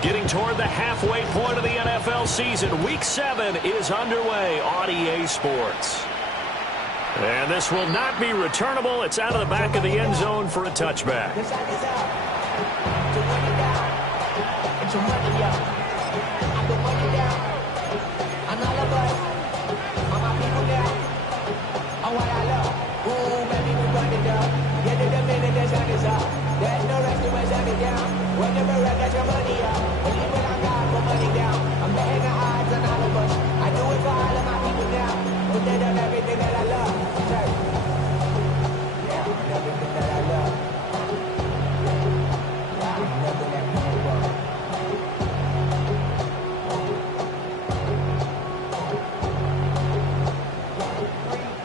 Getting toward the halfway point of the NFL season. Week 7 is underway on EA Sports. And this will not be returnable. It's out of the back of the end zone for a touchback.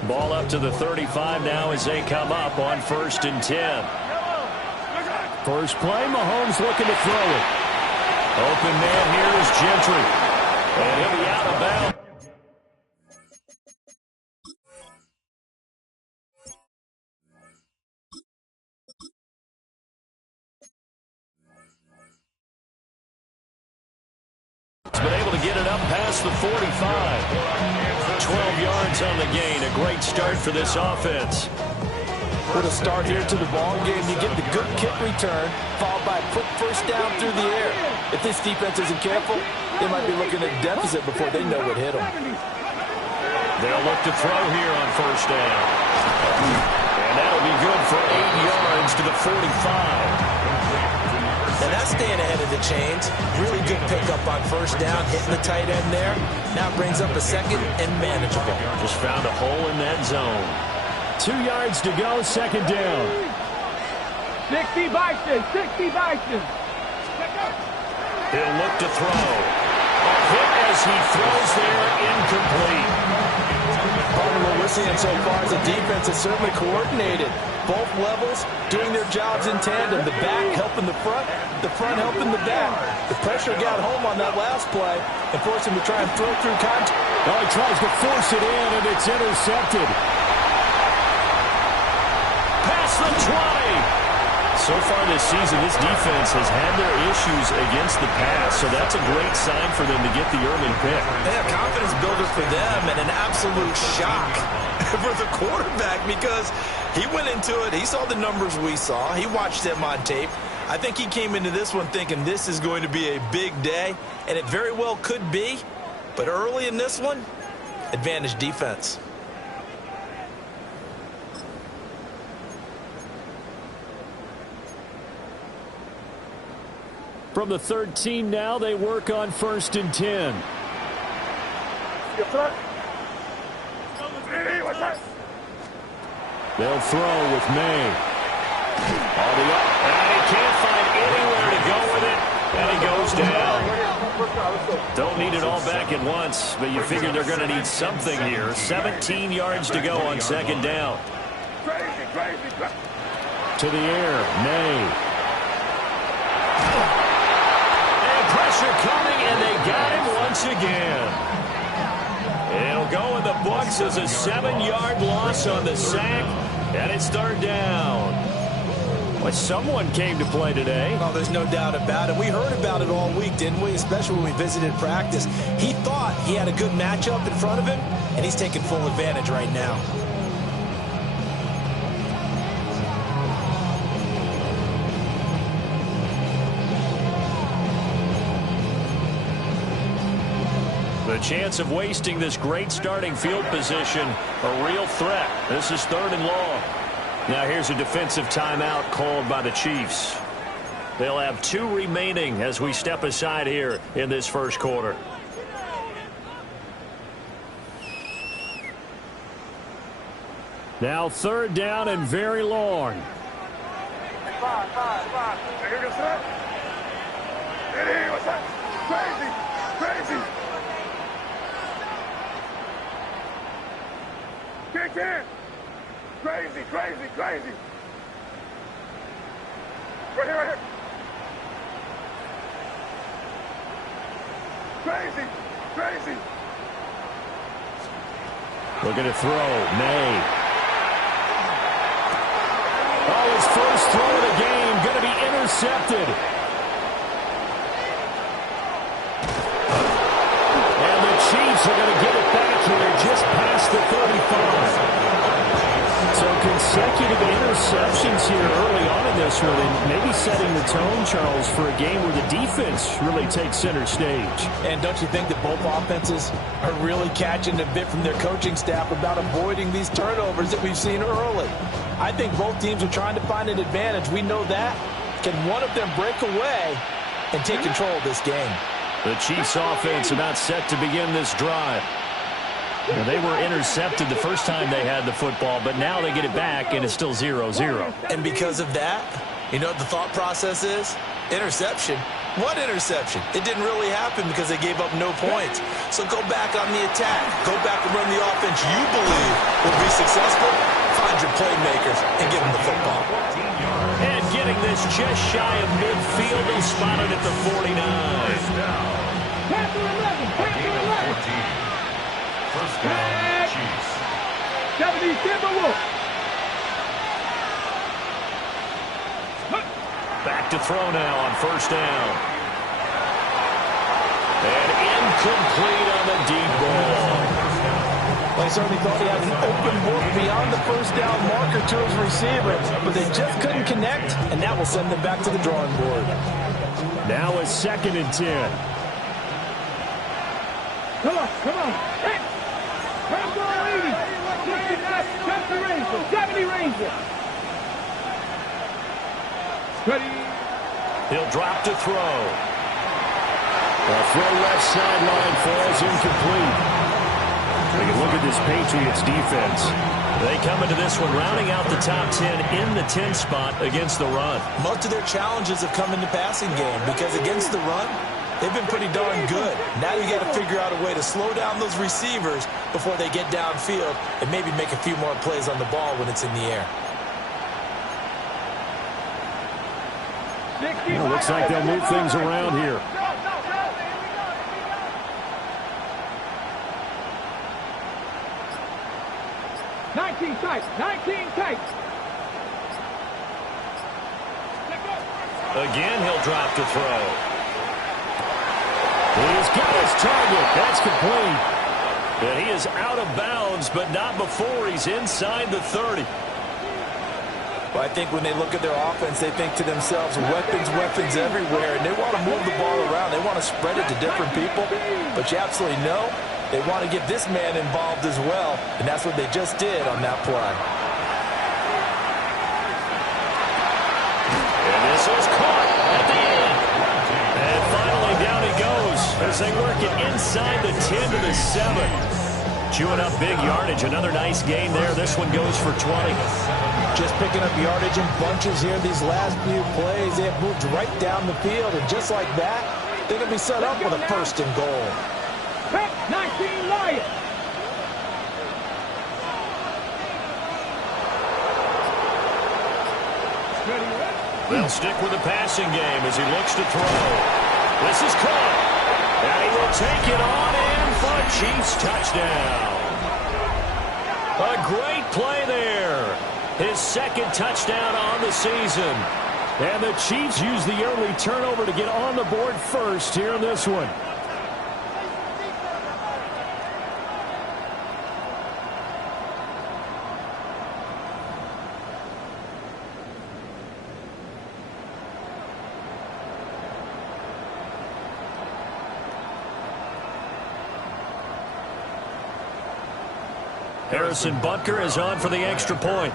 Ball up to the 35 now as they come up on 1st and 10. First play, Mahomes looking to throw it. Open man here is Gentry. And he'll be out of bounds. He's been able to get it up past the 45. 12 yards on the gain. A great start for this offense. With a start here to the ball game, you get the good kick return, followed by a quick first down through the air. If this defense isn't careful, they might be looking at a deficit before they know what hit them. They'll look to throw here on 1st down. And that'll be good for 8 yards to the 45. And that's staying ahead of the chains. Really good pickup on 1st down, hitting the tight end there. Now brings up a 2nd and manageable. Just found a hole in that zone. 2 yards to go, 2nd down. 60 Bison, 60 Bison. He'll look to throw. A hit as he throws there, incomplete. What we're seeing so far is the defense is certainly coordinated. Both levels doing their jobs in tandem. The back helping the front helping the back. The pressure got home on that last play and forced him to try and throw through contact. Oh, he tries to force it in, and it's intercepted. Past the 20. So far this season, this defense has had their issues against the pass, so that's a great sign for them to get the early pick. Yeah, confidence builder for them and an absolute shock for the quarterback because he went into it. He saw the numbers we saw. He watched them on tape. I think he came into this one thinking this is going to be a big day, and it very well could be. But early in this one, advantage defense. From the 13 now, they work on 1st and 10. They'll throw with May. All the up, and he can't find anywhere to go with it, and he goes down. Don't need it all back at once, but you figure they're going to need something here. 17 yards to go on 2nd down. To the air, May. Pressure coming, and they got him once again. It'll go in the books as a 7-yard loss on the sack, and it's 3rd down. Well, someone came to play today. Oh, there's no doubt about it. We heard about it all week, didn't we? Especially when we visited practice. He thought he had a good matchup in front of him, and he's taking full advantage right now. The chance of wasting this great starting field position, a real threat. This is 3rd and long. Now here's a defensive timeout called by the Chiefs. They'll have 2 remaining as we step aside here in this 1st quarter. Now 3rd down and very long. Kick in. Crazy, crazy, crazy. Right here, right here. Crazy, crazy. Looking to throw. May. Oh, his first throw of the game. Going to be intercepted. And the Chiefs are going to get it back here just past the 35. So consecutive interceptions here early on in this one, and maybe setting the tone, Charles, for a game where the defense really takes center stage. And don't you think that both offenses are really catching a bit from their coaching staff about avoiding these turnovers that we've seen early? I think both teams are trying to find an advantage. We know that. Can one of them break away and take control of this game? The Chiefs offense about set to begin this drive. Now, they were intercepted the first time they had the football, but now they get it back, and it's still 0-0. And because of that, you know what the thought process is? Interception. What interception? It didn't really happen because they gave up no points. So go back on the attack. Go back and run the offense you believe will be successful. Find your playmakers and give them the football. And getting this just shy of midfield, they spotted at the 49. Panther 11, Panther 11. First down, Chiefs. 70 Timberwolves. Back to throw now on first down. And incomplete on the deep ball. Well, he certainly thought he had an open book beyond the first down marker to his receiver, but they just couldn't connect, and that will send them back to the drawing board. Now a 2nd and 10. Come on, come on. Hey. Come on, 80. 70 Ranger, 70 Ranger. Ready. He'll drop to throw. A throw left sideline falls incomplete. Take a look at this Patriots defense. They come into this one rounding out the top 10 in the 10 spot against the run. Most of their challenges have come in the passing game because against the run, they've been pretty darn good. Now you got to figure out a way to slow down those receivers before they get downfield and maybe make a few more plays on the ball when it's in the air. Well, looks like they'll move things around here. Nineteen tight. Again, he'll drop to throw. He's got his target. That's complete. And he is out of bounds, but not before he's inside the 30. Well, I think when they look at their offense, they think to themselves, weapons, weapons everywhere, and they want to move the ball around. They want to spread it to different people, but you absolutely know they want to get this man involved as well, and that's what they just did on that play. And this is caught at the end. And finally down he goes as they work it inside the 10 to the 7. Chewing up big yardage. Another nice gain there. This one goes for 20. Just picking up yardage in bunches here these last few plays. They have moved right down the field, and just like that, they're going to be set up with a 1st and goal. 19 Lions. They'll stick with the passing game as he looks to throw. This is caught. And he will take it on in for a Chiefs touchdown. A great play there. His 2nd touchdown on the season. And the Chiefs use the early turnover to get on the board first here in this one. Harrison Butker is on for the extra point.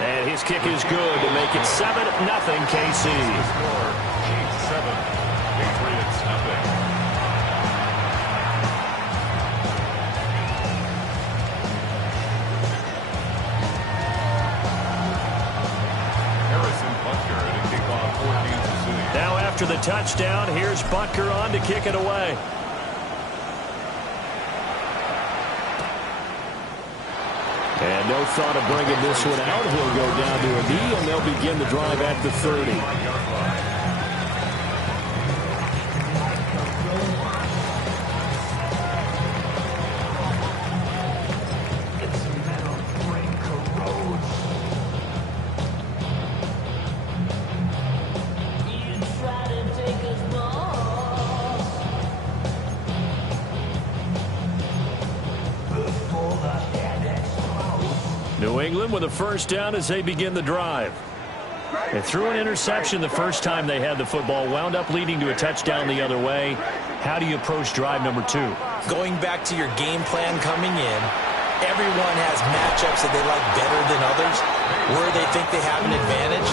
And his kick is good to make it 7-0 KC. Chiefs 7, Patriots nothing. Harrison Butker at a kickoff for Kansas City. Now after the touchdown, here's Butker on to kick it away. No thought of bringing this one out. He'll go down to a knee, and they'll begin the drive at the 30. New England with a first down as they begin the drive. They threw an interception the first time they had the football, wound up leading to a touchdown the other way. How do you approach drive number 2? Going back to your game plan coming in, everyone has matchups that they like better than others. Where they think they have an advantage,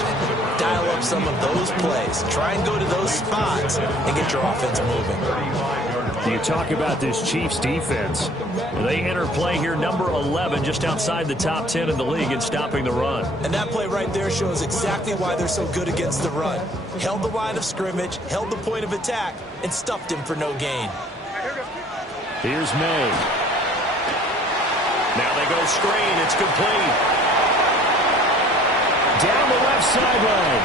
dial up some of those plays. Try and go to those spots and get your offense moving. You talk about this Chiefs defense. They enter play here number 11, just outside the top 10 in the league in stopping the run. And that play right there shows exactly why they're so good against the run. Held the line of scrimmage, held the point of attack, and stuffed him for no gain. Here's May. Now they go screen. It's complete. Down the left sideline.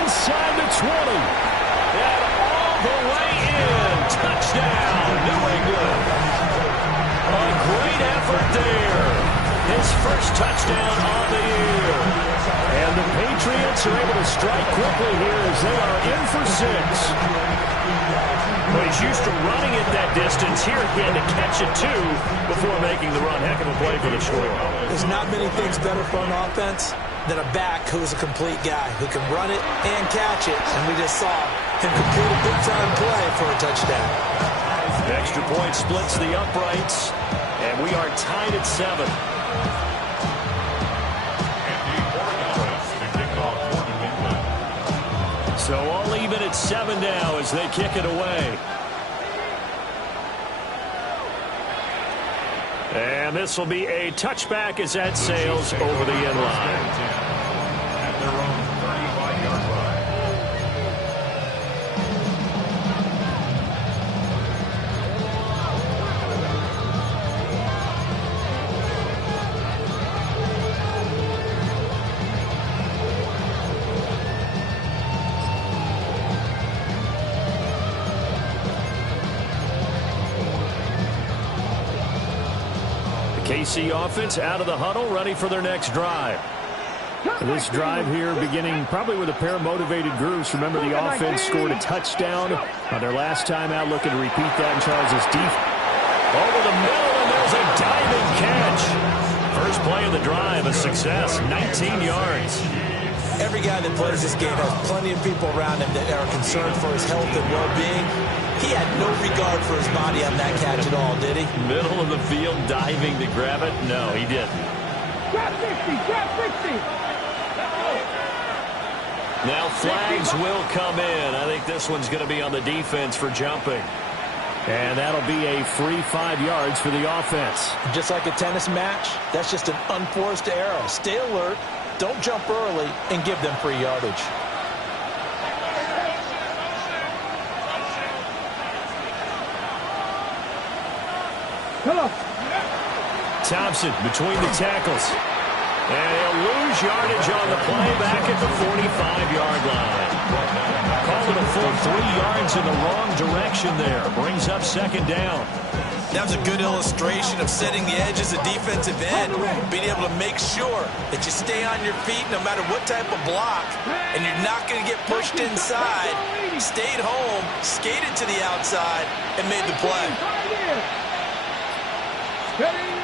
Inside the 20. And all the way in. Touchdown, New England. A great effort there. His first touchdown on the year. And the Patriots are able to strike quickly here as they are in for 6. But he's used to running it that distance. Here he had to catch it, too, before making the run. Heck of a play for the score. There's not many things better for an offense than a back who's a complete guy who can run it and catch it. And we just saw him complete a big-time play for a touchdown. Extra point splits the uprights, and we are tied at 7. So all even at 7 now as they kick it away. And this will be a touchback as that sails over the end line. At their own 35-yard line. KC offense out of the huddle, ready for their next drive. This drive here beginning probably with a pair of motivated groups. Remember, the offense scored a touchdown on their last time out, looking to repeat that in Charles' defense. Over the middle, and there's a diving catch. First play of the drive, a success, 19 yards. Every guy that plays this game has plenty of people around him that are concerned for his health and well-being. He had no regard for his body on that catch at all, did he? Middle of the field, diving to grab it? No, he didn't. Drop 60, drop 60. Now flags will come in. I think this one's going to be on the defense for jumping. And that'll be a free 5 yards for the offense. Just like a tennis match, that's just an unforced error. Stay alert, don't jump early, and give them free yardage. Hello. Thompson between the tackles. And he'll lose yardage on the play back at the 45-yard line. Called it a full 3 yards in the wrong direction there. Brings up second down. That was a good illustration of setting the edge as a defensive end. Being able to make sure that you stay on your feet no matter what type of block. And you're not going to get pushed inside. Stayed home, skated to the outside, and made the play.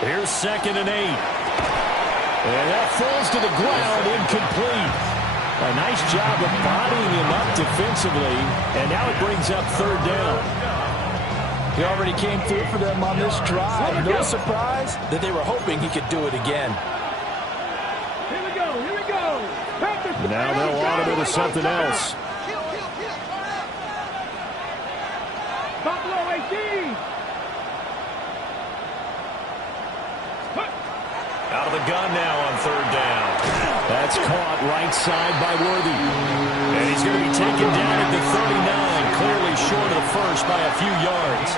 Here's 2nd and 8. And that falls to the ground, incomplete. A nice job of bodying him up defensively. And now it brings up 3rd down. He already came through for them on this drive. No surprise that they were hoping he could do it again. Here we go, here we go. Now they'll audible to something else. Buffalo 18. Out of the gun now on 3rd down. That's caught right side by Worthy. And he's going to be taken down at the 39, clearly short of the first by a few yards.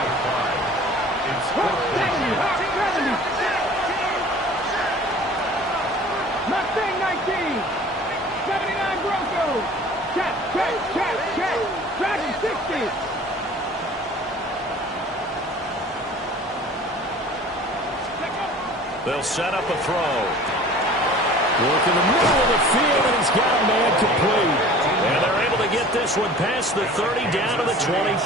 Mustang 19. 79 Broncos. Check. Dragon 60. They'll set up a throw. Work in the middle of the field, and he's got a man complete. And they're able to get this one past the 30 down to the 25.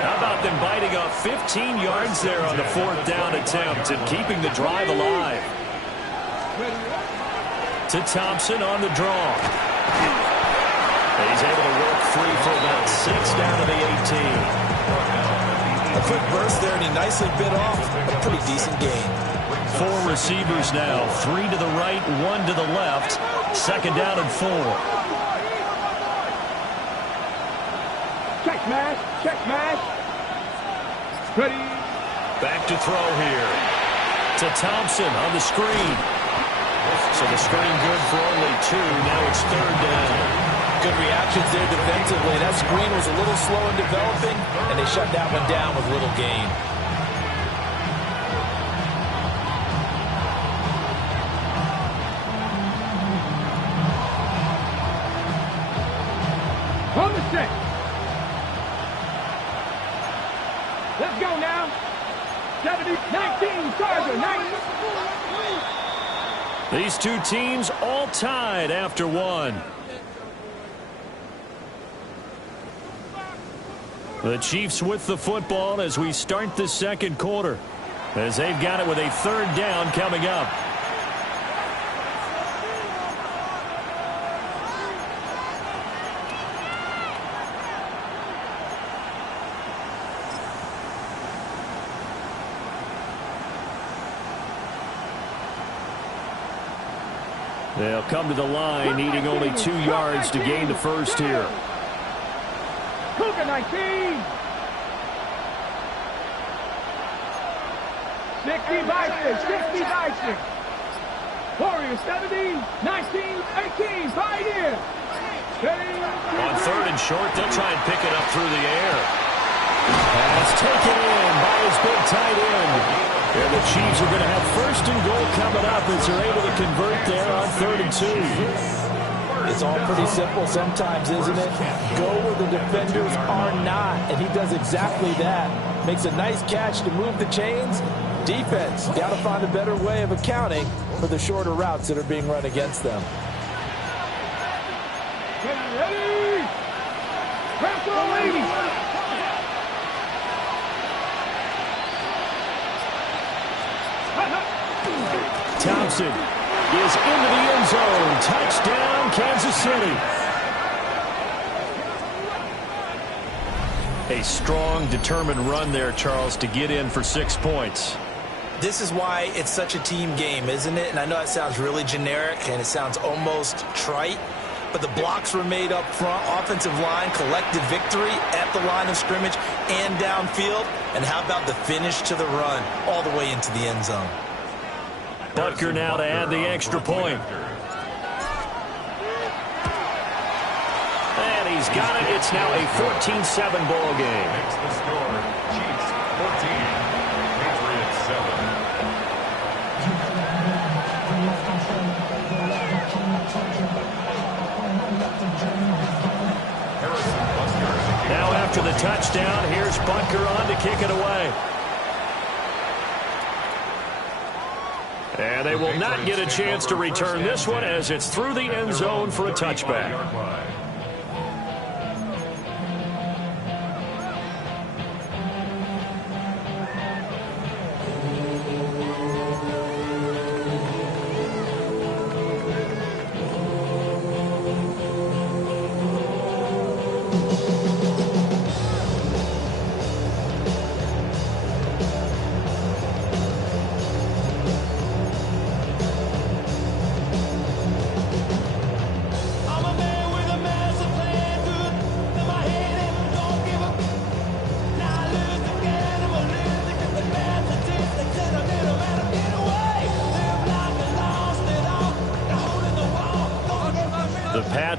How about them biting off 15 yards there on the 4th down attempt and keeping the drive alive? To Thompson on the draw. He's able to work free for about 6 down to the 18. A quick burst there, and he nicely bit off a pretty decent gain. 4 receivers now, 3 to the right, 1 to the left. 2nd down and 4. Check mash. Ready. Back to throw here. To Thompson on the screen. So the screen good for only 2. Now it's 3rd down. Good reactions there defensively. That screen was a little slow in developing, and they shut that one down with little gain. On the 6. Let's go now. 19, Charger, 19. These two teams all tied after 1. The Chiefs with the football as we start the 2nd quarter, as they've got it with a 3rd down coming up. They'll come to the line, needing only 2 yards to gain the first here. Cougar 19. 60 by 6. Warriors 70, 19, 18, Pioneer. On 3rd and short, they'll try and pick it up through the air. Pass taken in by his big tight end. And the Chiefs are going to have 1st and goal coming up as they're able to convert there on 3rd and 2. It's all pretty simple sometimes, isn't it? Go where the defenders are not, and he does exactly that. Makes a nice catch to move the chains. Defense, got to find a better way of accounting for the shorter routes that are being run against them. Ready? Rambo 80. Thompson is into the end zone. Touchdown, Kansas City. A strong, determined run there, Charles, to get in for 6 points. This is why it's such a team game, isn't it? And I know it sounds really generic and it sounds almost trite, but the blocks were made up front, offensive line, collective victory at the line of scrimmage and downfield. And how about the finish to the run all the way into the end zone? Butker now to add the extra point. And he's got it. It's now a 14-7 ball game. Makes the score. Chiefs 14, Patriots 7. Now after the touchdown, here's Butker on to kick it away. And they will not get a chance to return this one as it's through the end zone for a touchback.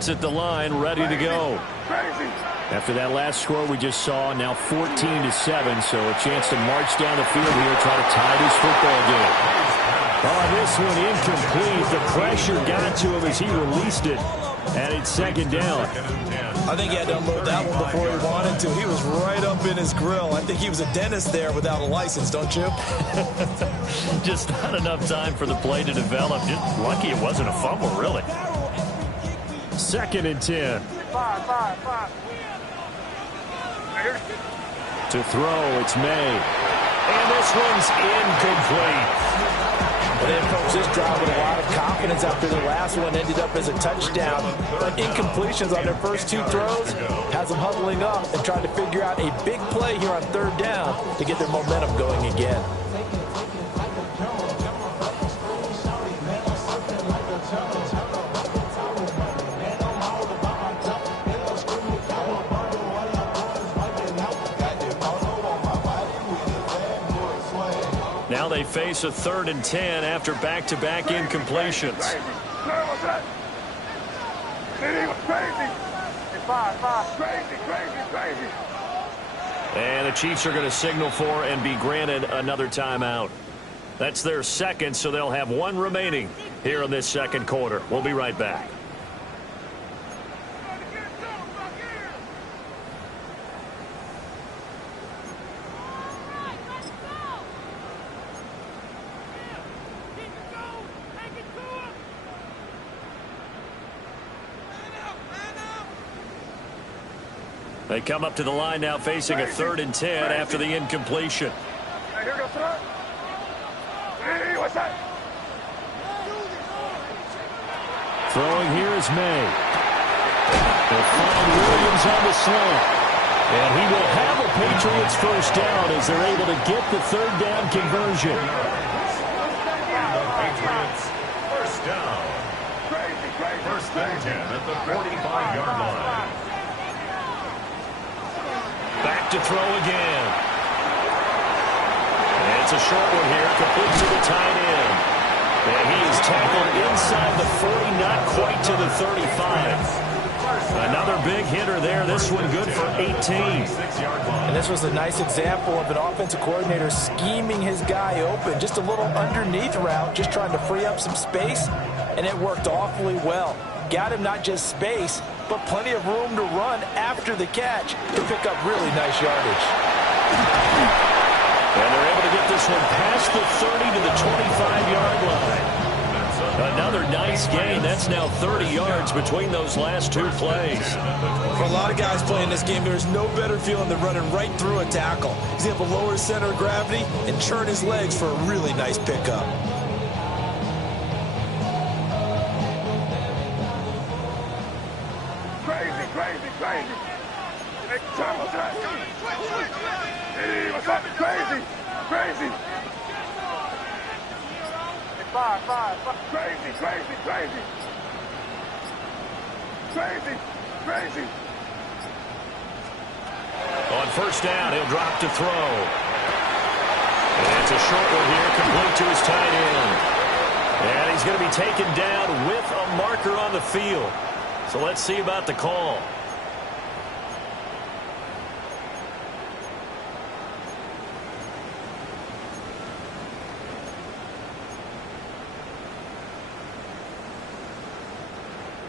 At the line, ready to go. After that last score we just saw, now 14-7, so a chance to march down the field here, try to tie this football game. Oh, this one incomplete. The pressure got to him as he released it. And it's second down. I think he had to unload that one before he wanted to. He was right up in his grill. I think he was a dentist there without a license, don't you? Just not enough time for the play to develop. Just lucky it wasn't a fumble, really. Second and 10. Five. To throw, it's May. And this one's incomplete. And then, folks, this drive with a lot of confidence after the last one ended up as a touchdown. But incompletions on their first two throws has them huddling up and trying to figure out a big play here on third down to get their momentum going again. Now they face a 3rd and 10 after back-to-back incompletions. And the Chiefs are going to signal for and be granted another timeout. That's their second, so they'll have one remaining here in this second quarter. We'll be right back. They come up to the line now facing a 3rd and 10 after the incompletion. Throwing here is May. They'll find Williams on the slant. And he will have a Patriots first down as they're able to get the 3rd down conversion. Patriots first down. First and 10 at the 45-yard line. Back to throw again. And it's a short one here, complete to the tight end. And he is tackled inside the 40, not quite to the 35. Another big hitter there. This one good for 18. And this was a nice example of an offensive coordinator scheming his guy open. Just a little underneath route, just trying to free up some space, and it worked awfully well. Got him not just space, but plenty of room to run after the catch to pick up really nice yardage. And they're able to get this one past the 30 to the 25-yard line. Another nice gain. That's now 30 yards between those last two plays. For a lot of guys playing this game, there's no better feeling than running right through a tackle. He's able to lower his center of gravity and churn his legs for a really nice pickup. Crazy. Hey, what's up? Crazy. Five. Crazy. On first down, he'll drop to throw. And it's a short one here, complete to his tight end. And he's going to be taken down with a marker on the field. So let's see about the call.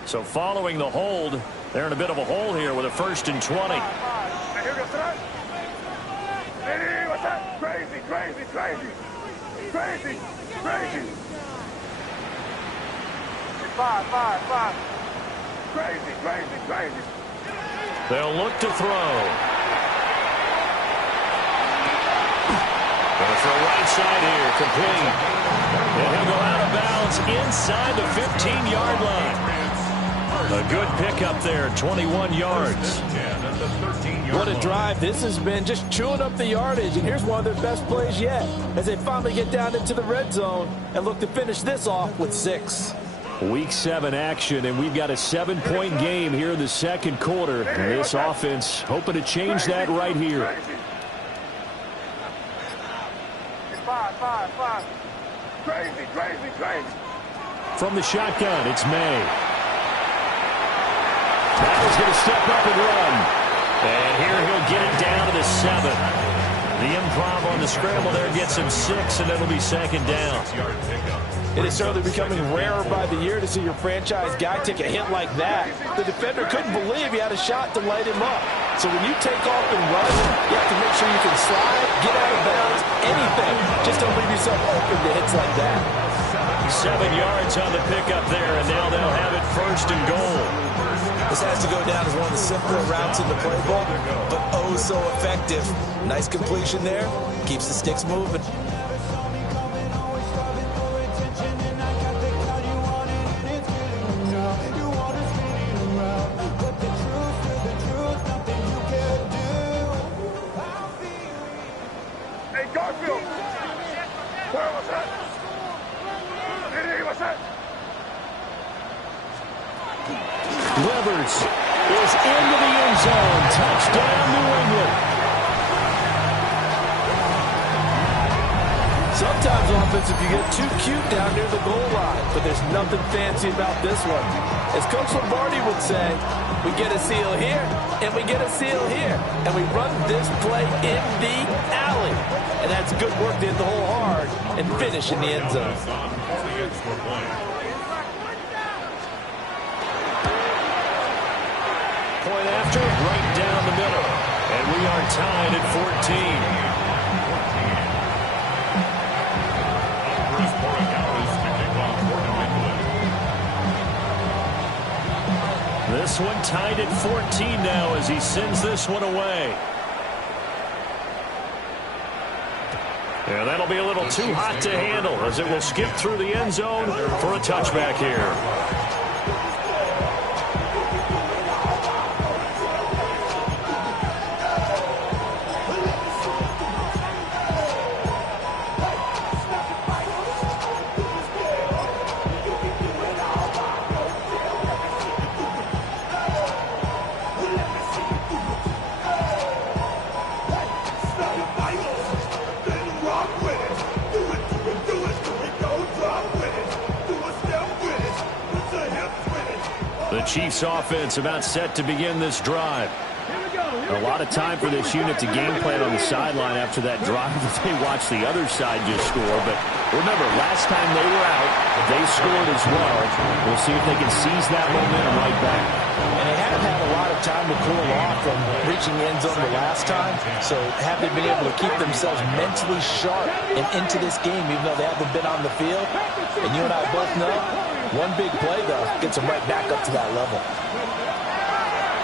So following the hold, they're in a bit of a hole here with a 1st and 20. Hey, what's up? Crazy. Five. Crazy. They'll look to throw. Going to throw right side here, complete. And he'll go out of bounds inside the 15-yard line. A good pickup there, 21 yards. What a drive. This has been just chewing up the yardage, and here's one of their best plays yet as they finally get down into the red zone and look to finish this off with 6. Week 7 action, and we've got a 7-point game here in the second quarter. And this offense hoping to change that right here. Five. Crazy. From the shotgun, it's May. That is going to step up and run. And here he'll get it down to the 7. The improv on the scramble there gets him 6, and it'll be second down. It is certainly becoming rarer by the year to see your franchise guy take a hit like that. The defender couldn't believe he had a shot to light him up. So when you take off and run, you have to make sure you can slide, get out of bounds, anything. Just don't leave yourself open to hits like that. 7 yards on the pickup there, and now they'll have it first and goal. This has to go down as one of the simpler routes in the playbook, but oh so effective. Nice completion there. Keeps the sticks moving. Hey, Garfield! Where was that? What's that? Rivers is into the end zone. Touchdown, New England. Sometimes offense, if you get too cute down near the goal line, but there's nothing fancy about this one. As Coach Lombardi would say, we get a seal here, and we get a seal here, and we run this play in the alley. And that's good work to hit the hole hard and finish in the end zone. Point after, right down the middle. And we are tied at 14. This one tied at 14 now as he sends this one away. Yeah, that'll be a little too hot to handle as it will skip through the end zone for a touchback here. The Chiefs offense about set to begin this drive. A lot of time for this unit to game plan on the sideline after that drive that they watched the other side just score. But remember, last time they were out, they scored as well. We'll see if they can seize that momentum right back. And they haven't had a lot of time to cool off from reaching the end zone the last time. So have they been able to keep themselves mentally sharp and into this game even though they haven't been on the field? And you and I both know, one big play, though, gets them right back up to that level.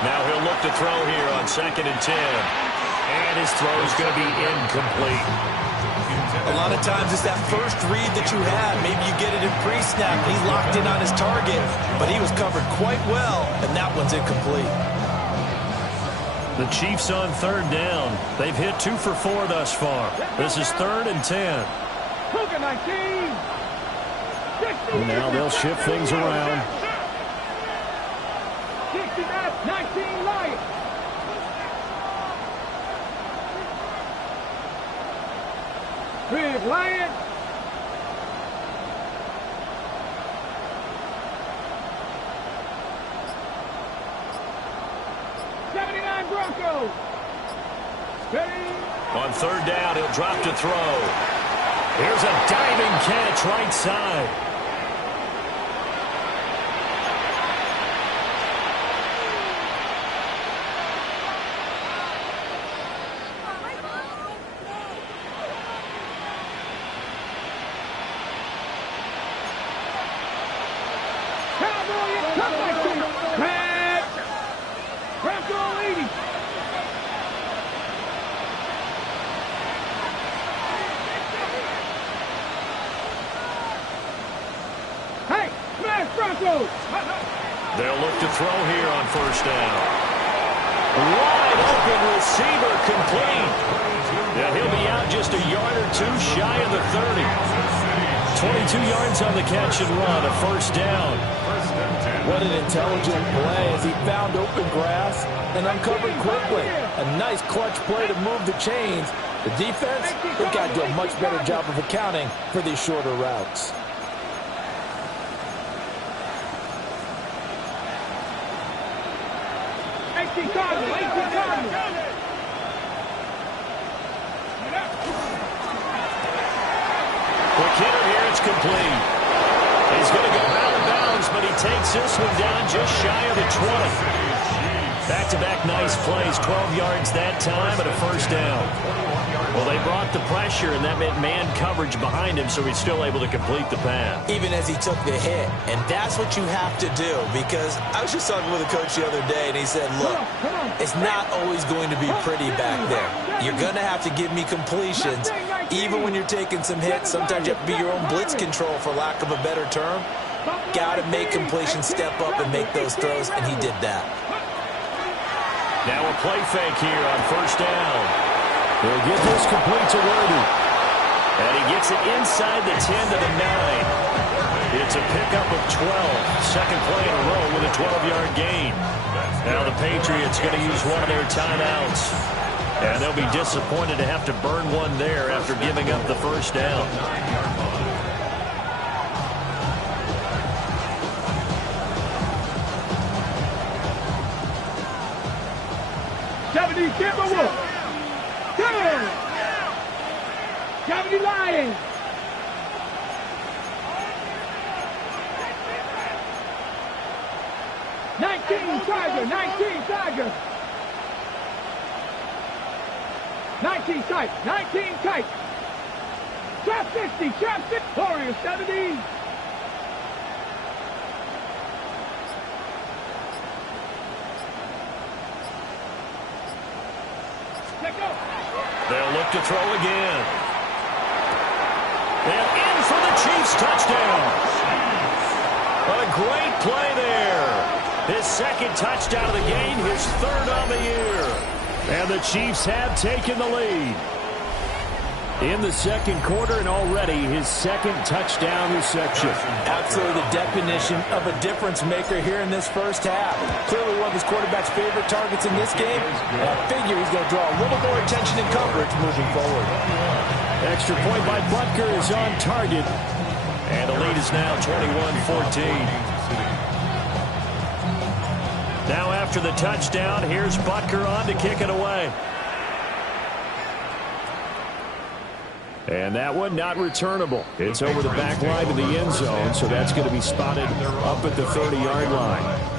Now he'll look to throw here on 2nd and 10. And his throw is going to be incomplete. A lot of times it's that first read that you have. Maybe you get it in pre-snap. He's locked in on his target, but he was covered quite well, and that one's incomplete. The Chiefs on 3rd down. They've hit 2 for 4 thus far. This is 3rd and 10. And now they'll shift things around. 19 Lions. Big Lions. Broncos. Ready. On 3rd down, he'll drop to throw. Here's a diving catch right side. They'll look to throw here on 1st down. Wide open receiver complete. Yeah, he'll be out just a yard or 2 shy of the 30. 22 yards on the catch and run, a 1st down. What an intelligent play as he found open grass and uncovered quickly. A nice clutch play to move the chains. The defense, they've got to do a much better job of accounting for these shorter routes. Quick hitter here, it's complete. He's going to go out of bounds, but he takes this one down just shy of the 20. Back-to-back nice plays, 12 yards that time and a first down. Well, they brought the pressure, and that meant man coverage behind him, so he's still able to complete the pass. Even as he took the hit. And that's what you have to do, because I was just talking with a coach the other day, and he said, look, it's not always going to be pretty back there. You're going to have to give me completions. Even when you're taking some hits, sometimes you have to be your own blitz control, for lack of a better term. Got to make completions, step up and make those throws, and he did that. Now a play fake here on first down. He'll get this complete to Worthy. And he gets it inside the 10 to the 9. It's a pickup of 12. Second play in a row with a 12-yard gain. Now the Patriots going to use one of their timeouts. And they'll be disappointed to have to burn one there after giving up the first down. 70 Timberwolves. 70 Lions. Tiger, 19 Tiger. 19 tight, 19 tight. Trap 50, trap 50. Warriors 70. They'll look to throw again. And in for the Chiefs touchdown. What a great play there. His second touchdown of the game, his third on the year. And the Chiefs have taken the lead in the second quarter, and already his second touchdown reception. Absolutely the definition of a difference maker here in this first half. Clearly one of his quarterback's favorite targets in this game. And I figure he's going to draw a little more attention and coverage moving forward. Extra point by Butker is on target. And the lead is now 21-14. Now after the touchdown, here's Butker on to kick it away. And that one not returnable. It's over the back line to the end zone, so that's going to be spotted up at the 30-yard line.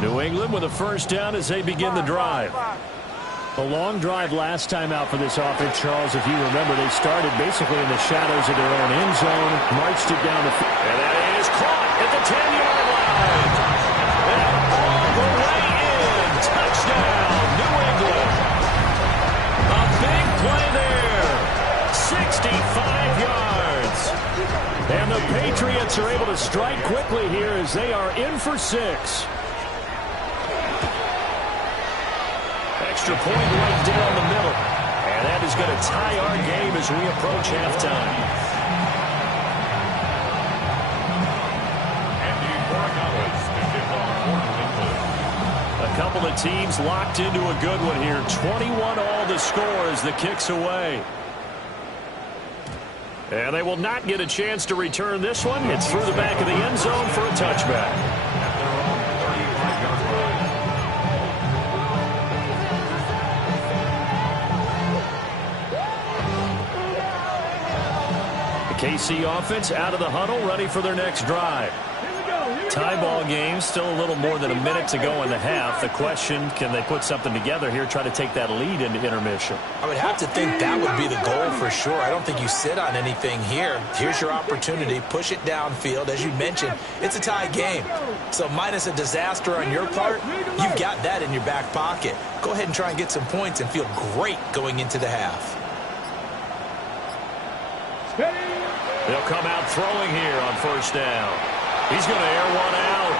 New England with a first down as they begin the drive. A long drive last time out for this offense, Charles. If you remember, they started basically in the shadows of their own end zone, marched it down the field. And that is caught at the 10-yard line. And all the way in. Touchdown, New England. A big play there. 65 yards. And the Patriots are able to strike quickly here as they are in for 6. Extra point right down the middle. And that is going to tie our game as we approach halftime. A couple of teams locked into a good one here. 21-all the score as the kick's away. And they will not get a chance to return this one. It's through the back of the end zone for a touchback. KC offense out of the huddle, ready for their next drive. Tie ball game, still a little more than a minute to go in the half. The question, can they put something together here, try to take that lead into intermission? I would have to think that would be the goal for sure. I don't think you sit on anything here. Here's your opportunity. Push it downfield. As you mentioned, it's a tie game. So minus a disaster on your part, you've got that in your back pocket. Go ahead and try and get some points and feel great going into the half. They'll come out throwing here on first down. He's going to air one out.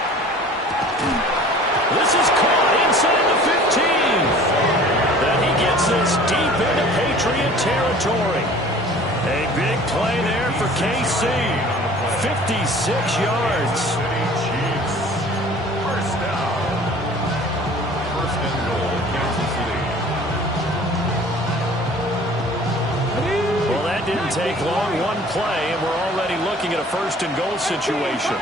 This is caught inside the 15. Then he gets this deep into Patriot territory. A big play there for KC. 56 yards. First down. First and goal, Kansas City. Well, that didn't take long. One play, and we're already looking at a first and goal situation.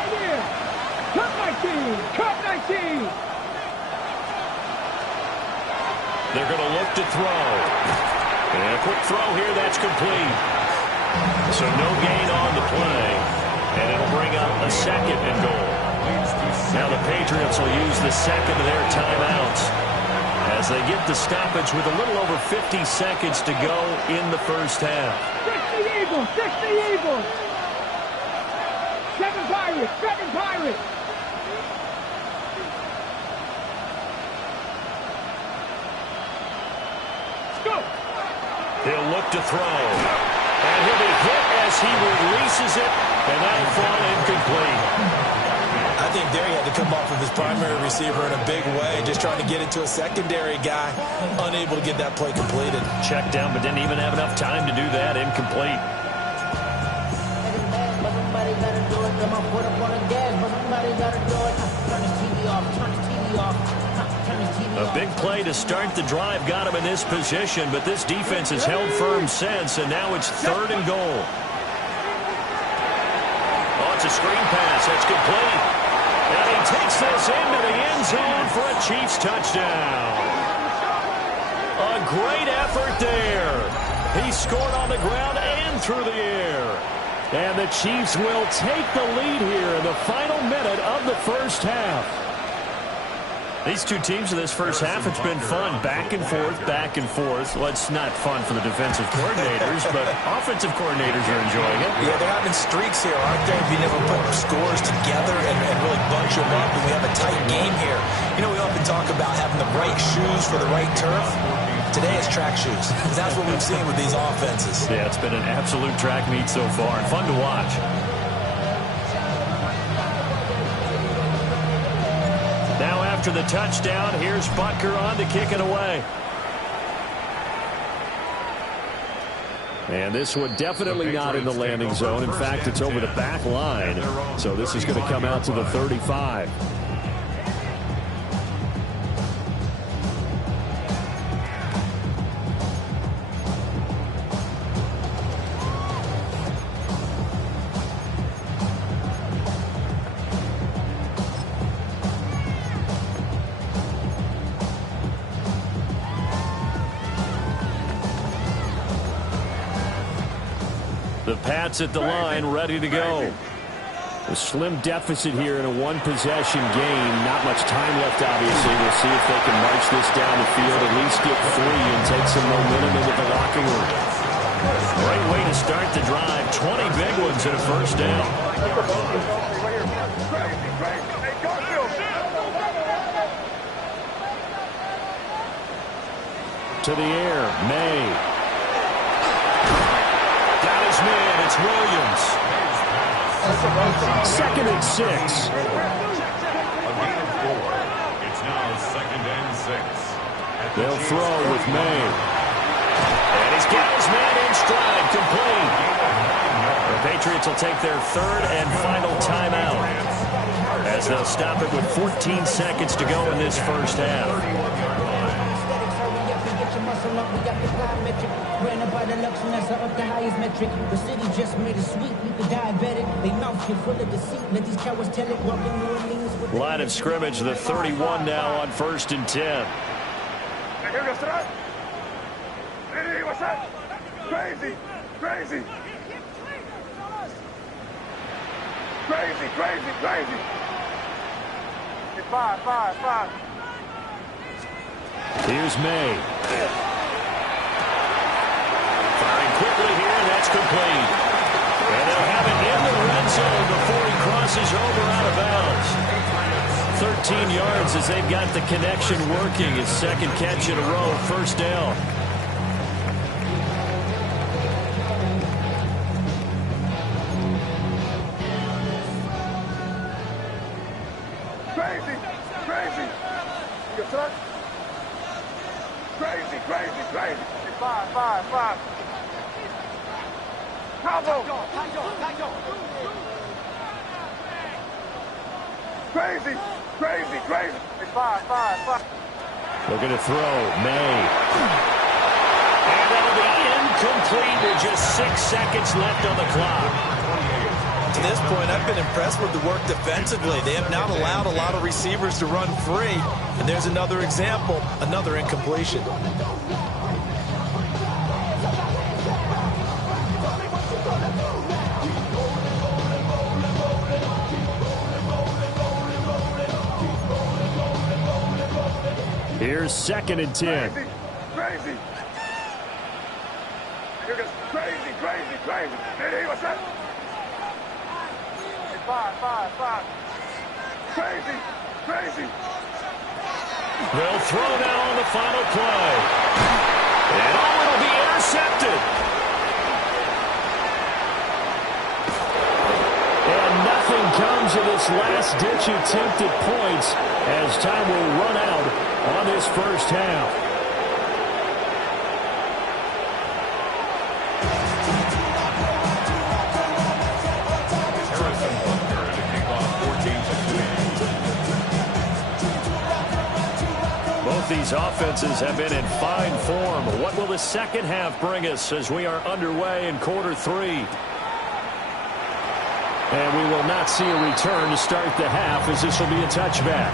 Cut 19! Cut 19! They're going to look to throw. And a quick throw here, that's complete. So no gain on the play. And it'll bring up a second and goal. Now the Patriots will use the second of their timeouts as they get the stoppage with a little over 50 seconds to go in the first half. 60 Eagles! 60 Eagles! 7 Pirates! 7 Pirates! Go! He'll look to throw. And he'll be hit as he releases it, and that'll fall incomplete. I think there he had to come off of his primary receiver in a big way, just trying to get it to a secondary guy, unable to get that play completed. Checked down, but didn't even have enough time to do that. Incomplete. A big play to start the drive got him in this position, but this defense has held firm since, and now it's third and goal. Oh, it's a screen pass. That's complete. And he takes this into the end zone for a Chiefs touchdown. A great effort there. He scored on the ground and through the air. And the Chiefs will take the lead here in the final minute of the first half. These two teams in this first half, it's been fun. Back and forth, back and forth. Well, it's not fun for the defensive coordinators, but offensive coordinators are enjoying it. Yeah, they're having streaks here, aren't they? Being able to put scores together and really bunch them up, and we have a tight game here. You know, we often talk about having the right shoes for the right turf. Today it's track shoes. That's what we've seen with these offenses. Yeah, it's been an absolute track meet so far, and fun to watch. Now after the touchdown, here's Butker on to kick it away. And this one definitely not in the landing zone. In fact, it's over the back line. So this is going to come out to the 35. The Pats at the line, ready to go. A slim deficit here in a one-possession game. Not much time left, obviously. We'll see if they can march this down the field, at least get 3 and take some momentum into the locker room. Great way to start the drive. 20 big ones and a first down. To the air, May. Man, it's Williams. 2nd and 6. A gain of 4. It's now 2nd and 6. They'll throw with May. And he's got his man in stride, complete. The Patriots will take their 3rd and final timeout as they'll stop it with 14 seconds to go in this first half. Line of scrimmage, the 31 now on 1st and 10. Crazy, crazy. Crazy, crazy, crazy. 5. Here's May. Firing quickly here, and that's complete. And they'll have it in the red zone before he crosses over out of bounds. 13 yards as they've got the connection working. His 2nd catch in a row, first down. Crazy. You touch? Crazy. 5. Crazy, crazy, crazy. Five. Looking to throw. May. And that'll be incomplete with just 6 seconds left on the clock. To this point, I've been impressed with the work defensively. They have not allowed a lot of receivers to run free. And there's another example, another incompletion. Here's 2nd and 10. Crazy. Here goes crazy. Hey, what's that? Five. Crazy. They'll throw now on the final play. And it'll be intercepted. And nothing comes of this last-ditch attempt at points as time will run out on this first half. Both these offenses have been in fine form. What will the second half bring us as we are underway in quarter 3? And we will not see a return to start the half as this will be a touchback.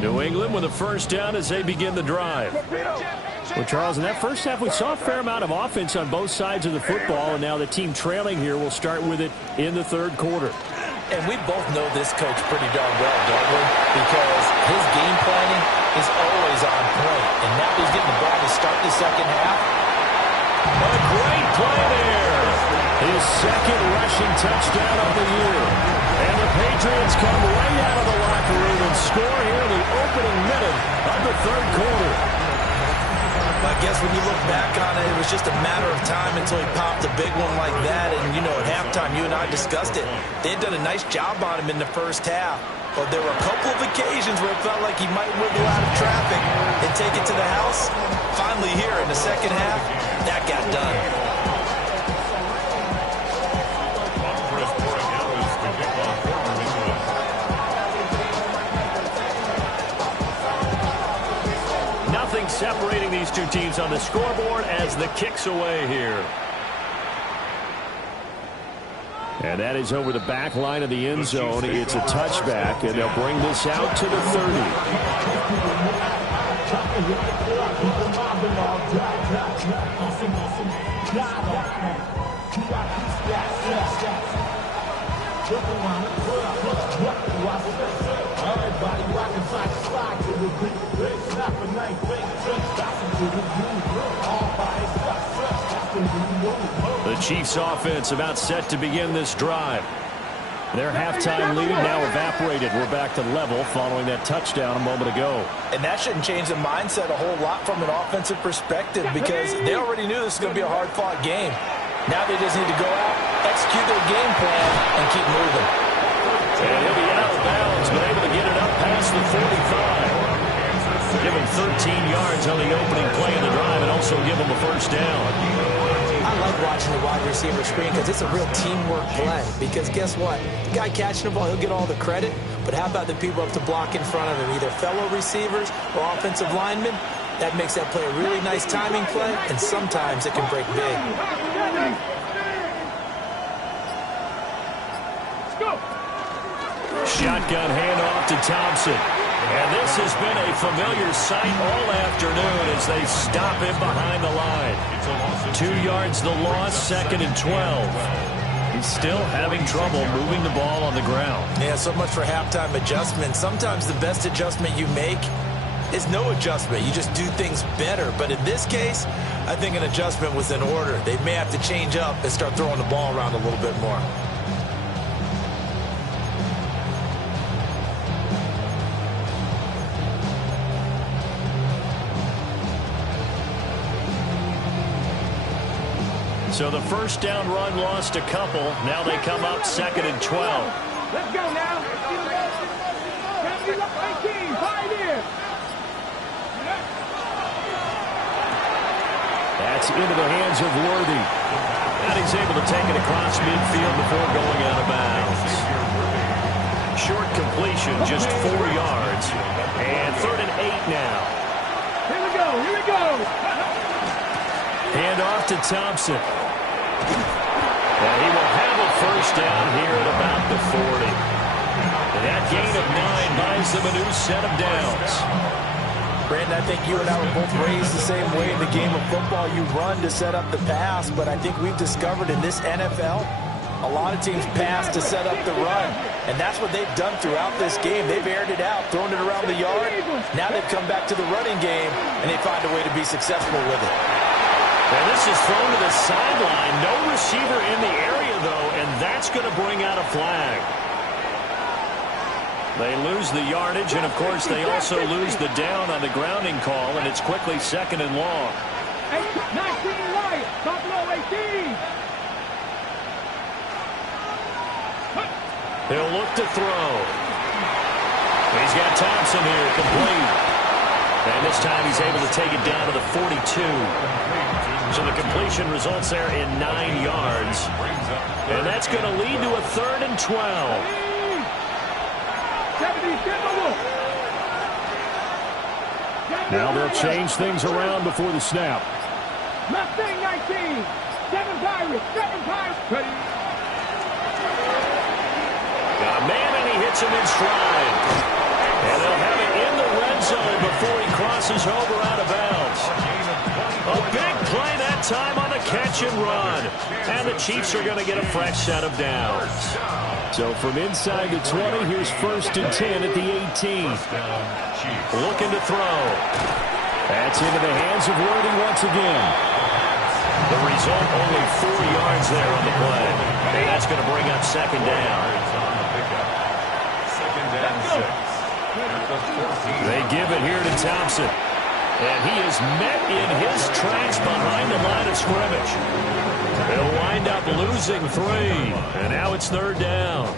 New England with a first down as they begin the drive. Well, Charles, in that first half, we saw a fair amount of offense on both sides of the football, and now the team trailing here will start with it in the third quarter. And we both know this coach pretty darn well, don't we? Because his game planning is always on point. And now he's getting the ball to start the second half. What a great play there. His second rushing touchdown of the year. And the Patriots come right out of the locker room and score here in the opening minute of the third quarter. I guess when you look back on it, it was just a matter of time until he popped a big one like that. And, you know, at halftime, you and I discussed it. They had done a nice job on him in the first half. But there were a couple of occasions where it felt like he might wiggle out of traffic and take it to the house. Finally here in the second half, that got done. Separating these two teams on the scoreboard as the kick's away here. And that is over the back line of the end zone. It's a touchback, and they'll bring this out to the 30. The Chiefs offense about set to begin this drive. Their halftime lead now evaporated. We're back to level following that touchdown a moment ago. And that shouldn't change the mindset a whole lot from an offensive perspective because they already knew this was going to be a hard-fought game. Now they just need to go out, execute their game plan, and keep moving. And he'll be out of bounds, but able to get it up past the 45. Give him 13 yards on the opening play of the drive and also give him a first down. I like watching the wide receiver screen because it's a real teamwork play. Because guess what? The guy catching the ball, he'll get all the credit. But how about the people up to block in front of him, either fellow receivers or offensive linemen? That makes that play a really nice timing play, and sometimes it can break big. Shotgun handoff to Thompson. And this has been a familiar sight all afternoon as they stop him behind the line. 2 yards the loss, 2nd and 12. He's still having trouble moving the ball on the ground. Yeah, so much for halftime adjustment. Sometimes the best adjustment you make is no adjustment. You just do things better. But in this case, I think an adjustment was in order. They may have to change up and start throwing the ball around a little bit more. So the first down run lost a couple. Now they come up 2nd and 12. Let's go now. 18, 5 years. That's into the hands of Worthy. And he's able to take it across midfield before going out of bounds. Short completion, just 4 yards. And 3rd and 8 now. Here we go, here we go. Hand off to Thompson. And he will have a first down here at about the 40. And that gain of 9 buys them a new set of downs. Brandon, I think you and I were both raised the same way in the game of football. You run to set up the pass, but I think we've discovered in this NFL, a lot of teams pass to set up the run. And that's what they've done throughout this game. They've aired it out, thrown it around the yard. Now they've come back to the running game, and they find a way to be successful with it. And this is thrown to the sideline. No receiver in the area, though, and that's going to bring out a flag. They lose the yardage, and, of course, they also lose the down on the grounding call, and it's quickly 2nd and long. 19 right, Buffalo 18. He'll look to throw. He's got Thompson here, complete. And this time he's able to take it down to the 42. So the completion results there in 9 yards. And that's going to lead to a 3rd and 12. Now they'll change things around before the snap. Mustang 19. 7 Pirates. 7 Pirates. Ready. Got a man, and he hits him in stride. And they'll have it in the red zone before he crosses over out of bounds. A big play that time on the catch and run. And the Chiefs are going to get a fresh set of downs. So from inside the 20, here's 1st and 10 at the 18. Looking to throw. That's into the hands of Worthy once again. The result, only 4 yards there on the play. And that's going to bring up 2nd down. They give it here to Thompson. And he is met in his tracks behind the line of scrimmage. They'll wind up losing 3. And now it's 3rd down.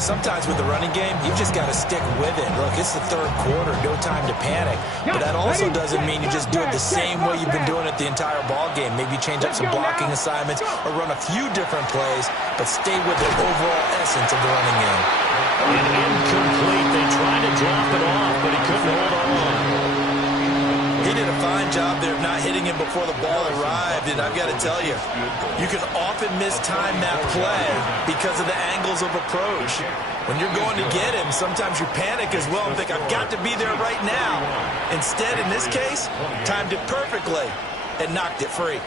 Sometimes with the running game, you've just got to stick with it. Look, it's the 3rd quarter, no time to panic. But that also doesn't mean you just do it the same way you've been doing it the entire ball game. Maybe change up some blocking assignments or run a few different plays, but stay with the overall essence of the running game. And incomplete. They tried to drop it off, but he couldn't hold on. He did a fine job there of not hitting him before the ball arrived, and I've got to tell you, you can often mistime that play because of the angles of approach. When you're going to get him, sometimes you panic as well and think, I've got to be there right now. Instead, in this case, timed it perfectly and knocked it free.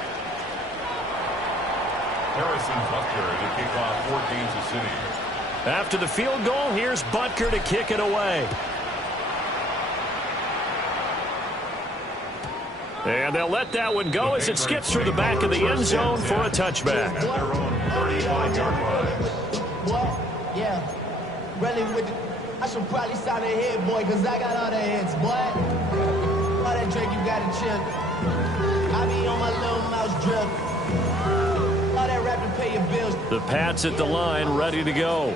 Harrison Butker to kick off for Kansas City. After the field goal, here's Butker to kick it away. And they'll let that one go as it skips through the back of the end zone for a touchback. At their own 35-yard line. What? Yeah. Really with the, I should probably sign a hit, boy, because I got all the hits, boy. All that drink you got to chill. I be on my little mouse drip. All that rap to pay your bills. The Pats at the line, ready to go.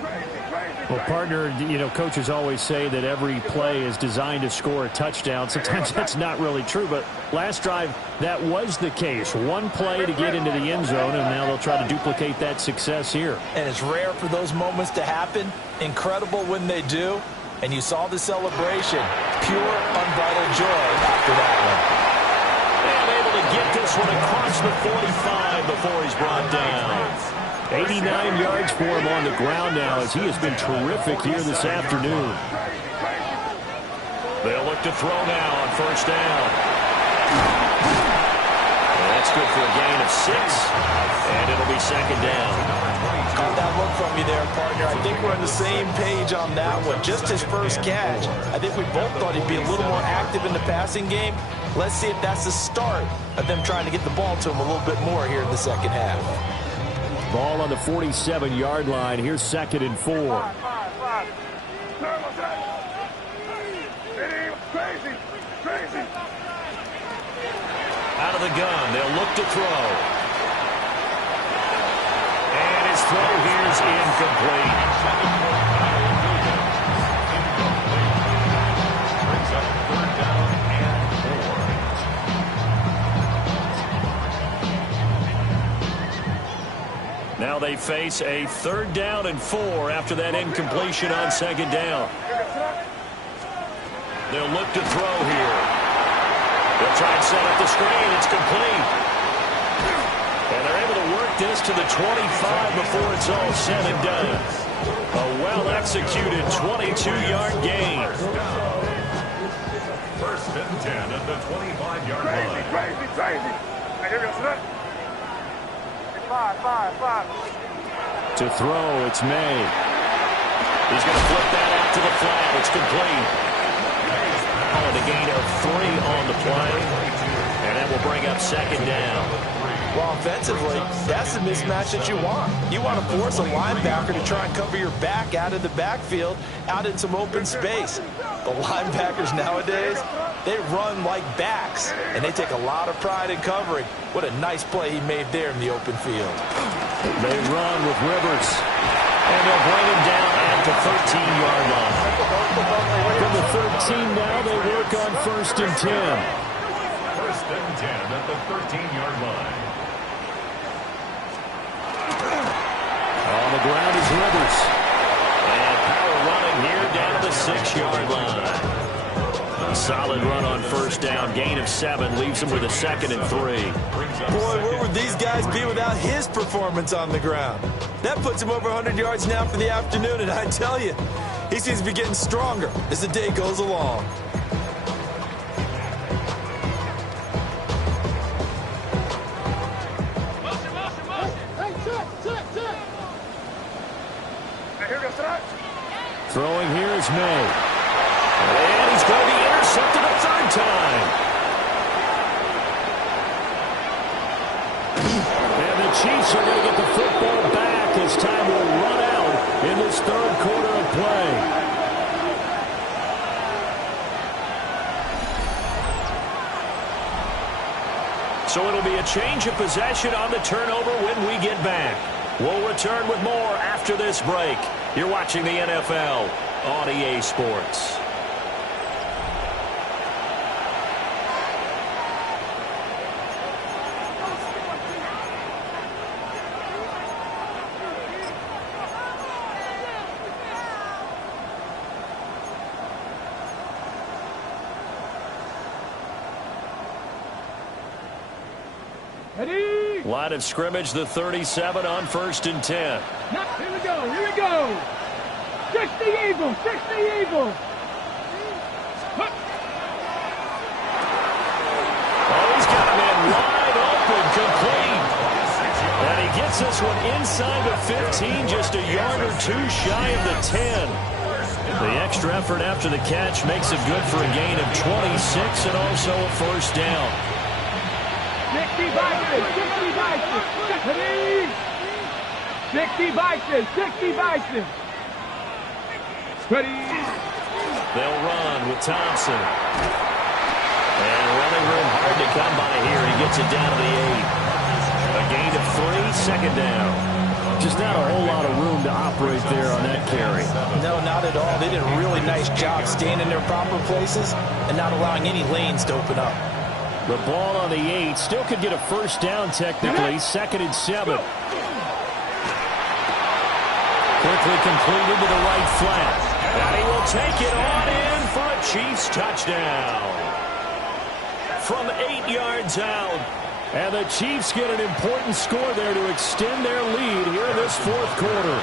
Well, partner, you know, coaches always say that every play is designed to score a touchdown. Sometimes that's not really true, but last drive, that was the case. One play to get into the end zone, and now they'll try to duplicate that success here. And it's rare for those moments to happen. Incredible when they do. And you saw the celebration. Pure, unbridled joy after that one. And able to get this one across the 45 before he's brought down. 89 yards for him on the ground now as he has been terrific here this afternoon. They'll look to throw now on 1st down. And that's good for a gain of 6. And it'll be 2nd down. Caught that look from you there, partner. I think we're on the same page on that one. Just his first catch. I think we both thought he'd be a little more active in the passing game. Let's see if that's the start of them trying to get the ball to him a little bit more here in the second half. Ball on the 47-yard line. Here's 2nd and 4. Out of the gun, they'll look to throw. throw here's incomplete. Brings up 3rd down and 4. Now they face a 3rd down and 4 after that incompletion on 2nd down. They'll look to throw here. They'll try and set up the screen. It's complete. And they're able to work this to the 25 before it's all said and done. A well-executed 22-yard gain. 1st and 10 at the 25-yard line. Crazy. Five. To throw, it's May. He's going to flip that out to the flat. It's complete. And a gain of 3 on the play. And that will bring up 2nd down. Well, offensively, that's the mismatch that you want. You want to force a linebacker to try and cover your back out of the backfield, out in some open space. The linebackers nowadays, they run like backs, and they take a lot of pride in covering. What a nice play he made there in the open field. They run with Rivers. And they'll bring him down at the 13-yard line. From the 13 now, they work on 1st and 10. 1st and 10 at the 13-yard line. On the ground is Rivers. And power running here down to the 6-yard line. A solid run on 1st down. Gain of 7 leaves him with a 2nd and 3. Boy, where would these guys be without his performance on the ground? That puts him over 100 yards now for the afternoon, and I tell you, he seems to be getting stronger as the day goes along. Throwing here is May. And he's going to be intercepted a 3rd time. And the Chiefs are going to get the football back as time will run out in this 3rd quarter of play. So it'll be a change of possession on the turnover when we get back. We'll return with more after this break. You're watching the NFL on EA Sports. Ready? Line of scrimmage, the 37 on 1st and 10. Now, here we go. 60 Eagles. Oh, he's got him in wide open, complete. And he gets this one inside the 15, just a yard or 2 shy of the 10. The extra effort after the catch makes it good for a gain of 26 and also a 1st down. 60 Vikings. 60 Vikings. Ready? They'll run with Thompson. And running room hard to come by here. He gets it down to the 8. A gain of 3, 2nd down. Just not a whole lot of room to operate there on that carry. No, not at all. They did a really nice job staying in their proper places and not allowing any lanes to open up. The ball on the 8 still could get a 1st down technically. 2nd and 7. Quickly completed to the right flat. And he will take it on in for a Chiefs touchdown. From 8 yards out. And the Chiefs get an important score there to extend their lead here in this 4th quarter.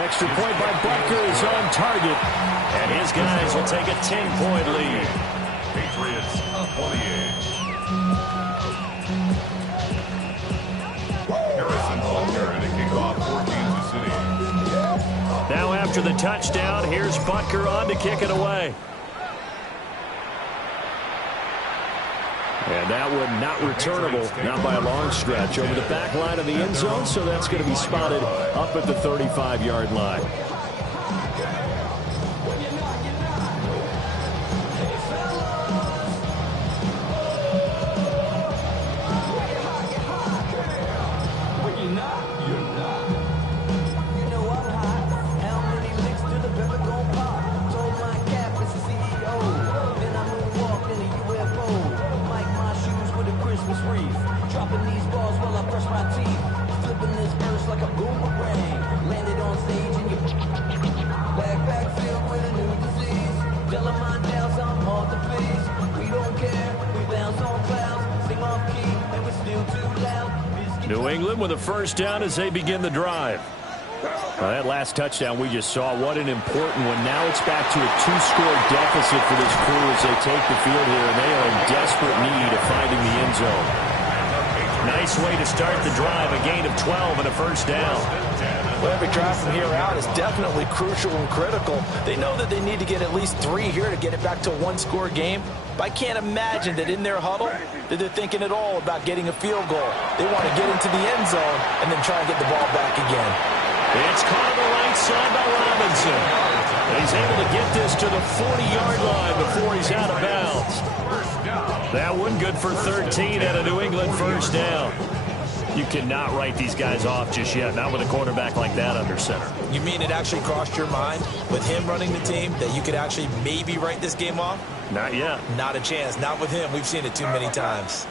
Extra point by Butker is on target. And his guys will take a 10-point lead. Patriots 28. Harrison Butker and a kickoff for Kansas City. Now after the touchdown, here's Butker on to kick it away. And that one not returnable, not by a long stretch, over the back line of the end zone, so that's going to be spotted up at the 35-yard line. New England with a first down as they begin the drive. That last touchdown we just saw, what an important one. Now it's back to a 2-score deficit for this crew as they take the field here, and they are in desperate need of finding the end zone. Nice way to start the drive, a gain of 12 and a first down. Well, every drive from here out is definitely crucial and critical. They know that they need to get at least 3 here to get it back to a 1-score game. But I can't imagine that in their huddle that they're thinking at all about getting a field goal. They want to get into the end zone and then try and get the ball back again. It's caught on the right side by Robinson. He's able to get this to the 40-yard line before he's out of bounds. That one good for 13 at a New England first down. You cannot write these guys off just yet, not with a quarterback like that under center. You mean it actually crossed your mind with him running the team that you could actually maybe write this game off? Not yet. Not a chance. Not with him. We've seen it too many times.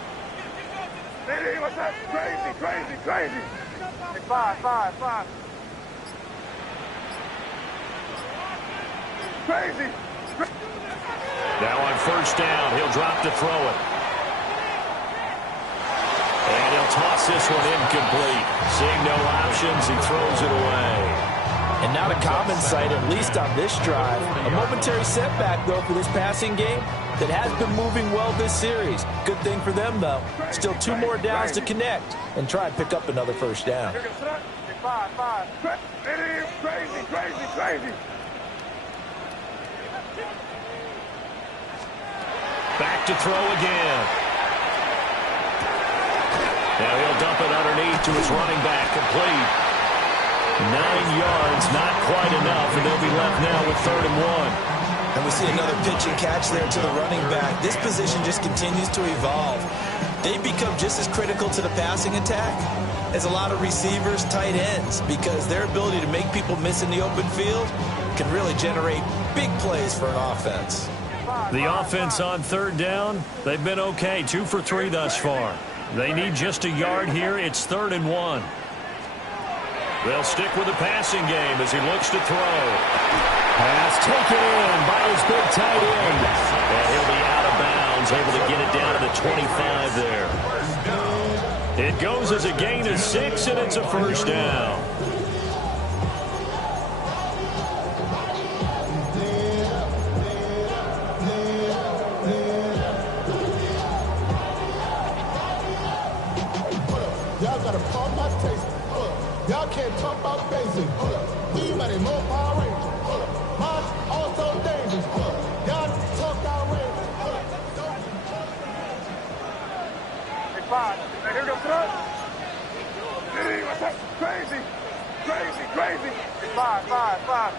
What's that? Crazy. Hey, five. Crazy. Now on first down, he'll drop to throw it. And he'll toss this one incomplete. Seeing no options, he throws it away. And not a common sight, at least on this drive. A momentary setback, though, for this passing game that has been moving well this series. Good thing for them, though. Still 2 more downs to connect and try and pick up another first down. Five. Crazy. Back to throw again. Now he'll dump it underneath to his running back, complete. 9 yards, not quite enough, and they'll be left now with 3rd and 1. And we see another pitch and catch there to the running back. This position just continues to evolve. They've become just as critical to the passing attack as a lot of receivers, tight ends, because their ability to make people miss in the open field can really generate big plays for an offense. The offense on 3rd down, they've been okay, 2 for 3 thus far. They need just a yard here. It's 3rd and 1. They'll stick with the passing game as he looks to throw. Pass taken in by his big tight end. And he'll be out of bounds, able to get it down to the 25 there. It goes as a gain of 6, and it's a first down. Y'all gotta pump my taste. Y'all can't talk about basic. We mighty more Power Rangers. Mine also dangerous. Y'all talk outrageous. Hey, five. Hey, here goes throw. Hey, what's that? Crazy. Hey, five.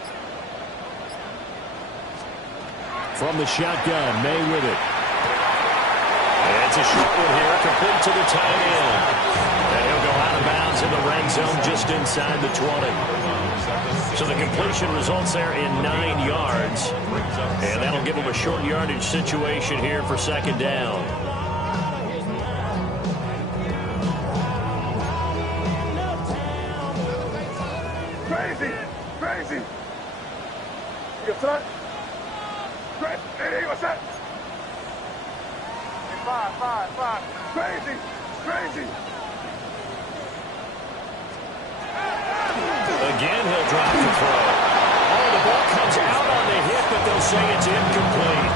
From the shotgun, May with it. It's a short one here, complete to the tight end. And he'll go out of bounds in the red zone just inside the 20. So the completion results there in 9 yards. And that'll give him a short yardage situation here for 2nd down. Crazy. You front. Hey, what's that? Five. Crazy. Again, he'll drop the throw. Oh, the ball comes out on the hit, but they'll say it's incomplete.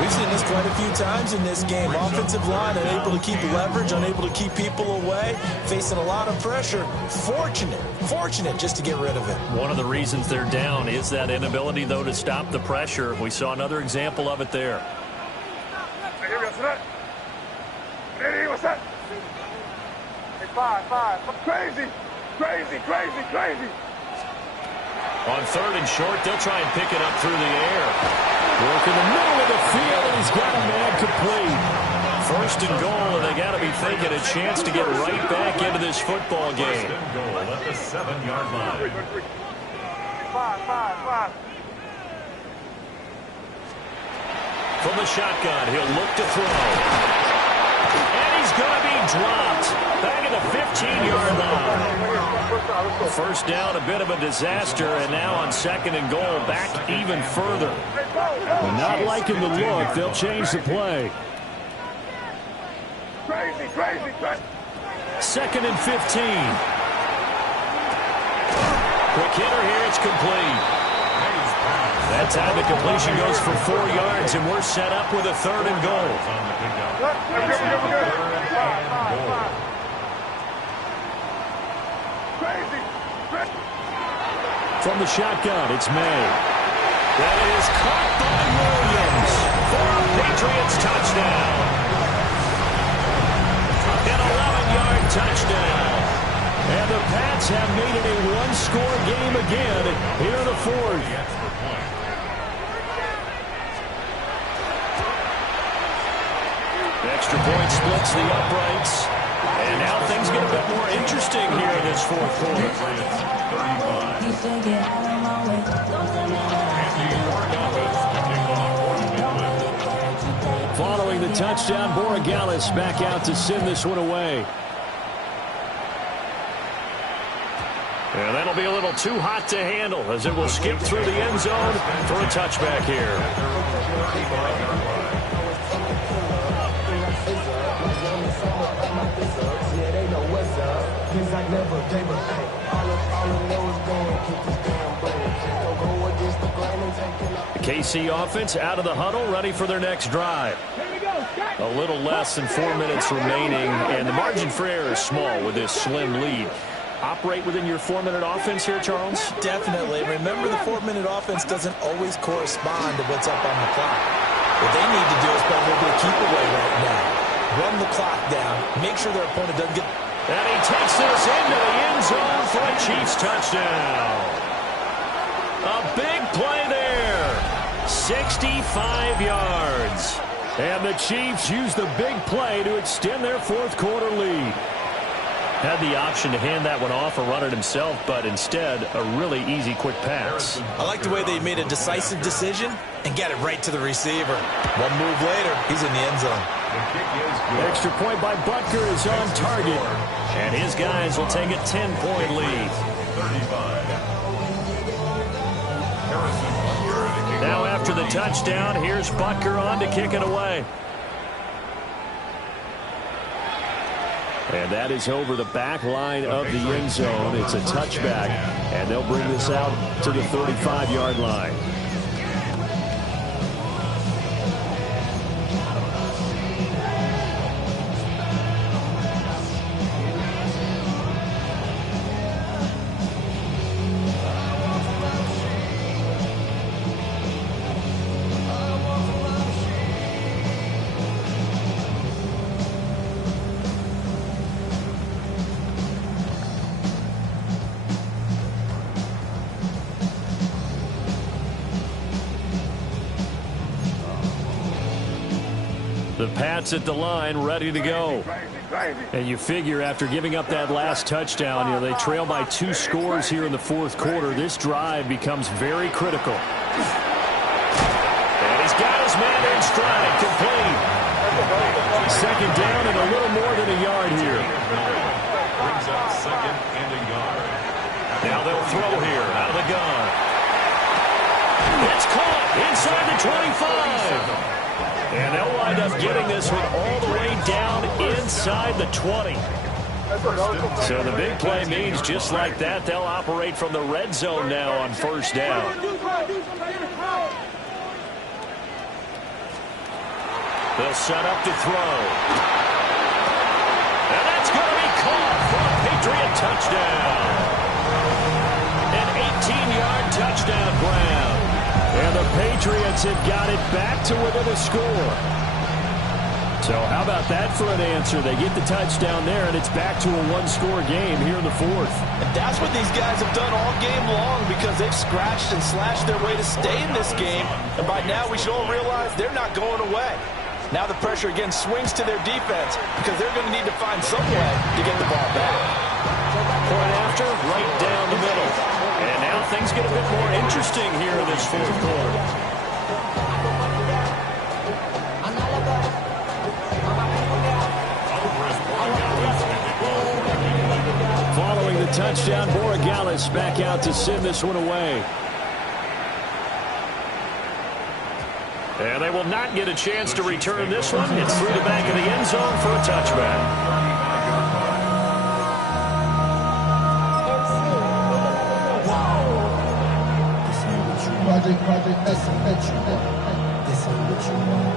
We've seen this quite a few times in this game. Offensive line unable to keep leverage, unable to keep people away, facing a lot of pressure. Fortunate just to get rid of it. One of the reasons they're down is that inability, though, to stop the pressure. We saw another example of it there. Here goes that. Hey, what's that? Hey, five. Crazy. On 3rd and short, they'll try and pick it up through the air. Work in the middle of the field, and he's got a man complete. 1st and goal, and they got to be thinking a chance to get right back into this football game. 1st and goal at the 7-yard line. Five. From the shotgun, he'll look to throw. And he's going to be dropped. Back at the 15-yard line. 1st down, a bit of a disaster, and now on 2nd and goal, back even further. Not liking the look. They'll change the play. Crazy. 2nd and 15. Quick hitter here. It's complete. That time the completion goes for 4 yards, and we're set up with a 3rd and goal. From the shotgun, it's May. That is caught by Williams for a Patriots touchdown. An 11-yard touchdown. And the Pats have made it a one-score game again here in the 4th. Extra point splits the uprights. And now things get a bit more interesting here in this 4th quarter. Following the touchdown, Borregales back out to send this one away. And that'll be a little too hot to handle as it will skip through the end zone for a touchback here. The KC offense out of the huddle, ready for their next drive. A little less than 4 minutes remaining, and the margin for error is small with this slim lead. Operate within your 4-minute offense here, Charles? Definitely. Remember, the 4-minute offense doesn't always correspond to what's up on the clock. What they need to do is play a little bit of keep away right now. Run the clock down. Make sure their opponent doesn't get... And he takes this into the end zone for a Chiefs touchdown. A big play there. 65 yards. And the Chiefs use the big play to extend their 4th quarter lead. Had the option to hand that one off or run it himself, but instead, a really easy, quick pass. I like the way they made a decisive decision and got it right to the receiver. One move later, he's in the end zone. Extra point by Butker is on target. And his guys will take a 10-point lead. Now after the touchdown, here's Butker on to kick it away. And that is over the back line of the end zone. It's a touchback, and they'll bring this out to the 35-yard line. The Pats at the line, ready to go. And you figure after giving up that last touchdown, they trail by 2 scores here in the 4th quarter. This drive becomes very critical. And he's got his man in stride, complete. 2nd down and a little more than a yard here. Brings up 2nd and a yard. Now they'll throw here out of the gun. It's caught inside the 25. And they'll wind up getting this one all the way down inside the 20. So the big play means just like that, they'll operate from the red zone now on 1st down. They'll set up to throw. And that's going to be caught for a Patriot touchdown. An 18-yard touchdown grab. And the Patriots have got it back to within a score. So how about that for an answer? They get the touchdown there, and it's back to a one-score game here in the 4th. And that's what these guys have done all game long because they've scratched and slashed their way to stay in this game. And by now we should all realize they're not going away. Now the pressure again swings to their defense because they're going to need to find some way to get the ball back. Point after, right down the middle. And now things get a bit more interesting here in this 4th quarter. Following the touchdown, Borregales back out to send this one away. And they will not get a chance to return this one. It's through the back of the end zone for a touchback. Project Excellence. This ain't what you want.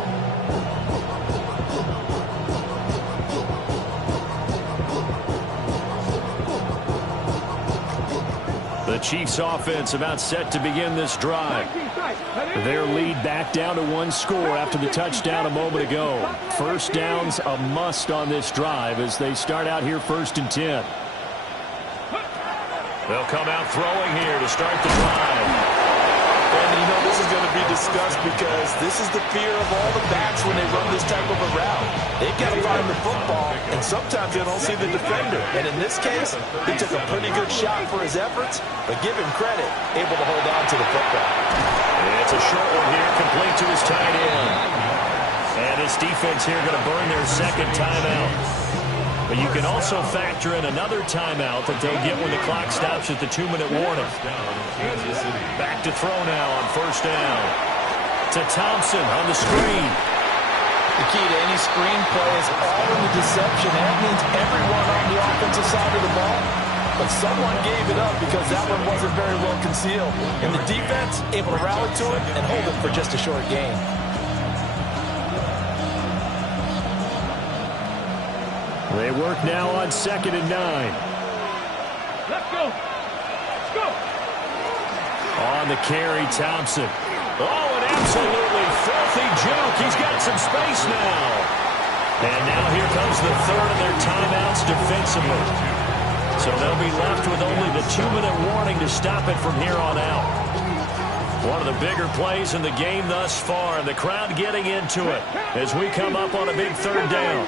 The Chiefs offense about set to begin this drive. Their lead back down to 1 score after the touchdown a moment ago. First down's a must on this drive as they start out here 1st and 10. They'll come out throwing here to start the drive. And, you know, this is going to be discussed because this is the fear of all the backs when they run this type of a route. They've got to find the football, and sometimes they don't see the defender. And in this case, he took a pretty good shot for his efforts, but give him credit, able to hold on to the football. It's a short one here, complete to his tight end. And his defense here going to burn their 2nd timeout. But you can also factor in another timeout that they'll get when the clock stops at the 2-minute warning. Back to throw now on 1st down. To Thompson on the screen. The key to any screen play is all in the deception. That means everyone on the offensive side of the ball. But someone gave it up because that one wasn't very well concealed. And the defense able to rally to it and hold it for just a short gain. They work now on 2nd and 9. Let's go. Let's go. On the carry, Thompson. Oh, an absolutely filthy juke. He's got some space now. And now here comes the 3rd of their timeouts defensively. So they'll be left with only the 2-minute warning to stop it from here on out. One of the bigger plays in the game thus far, and the crowd getting into it as we come up on a big 3rd down.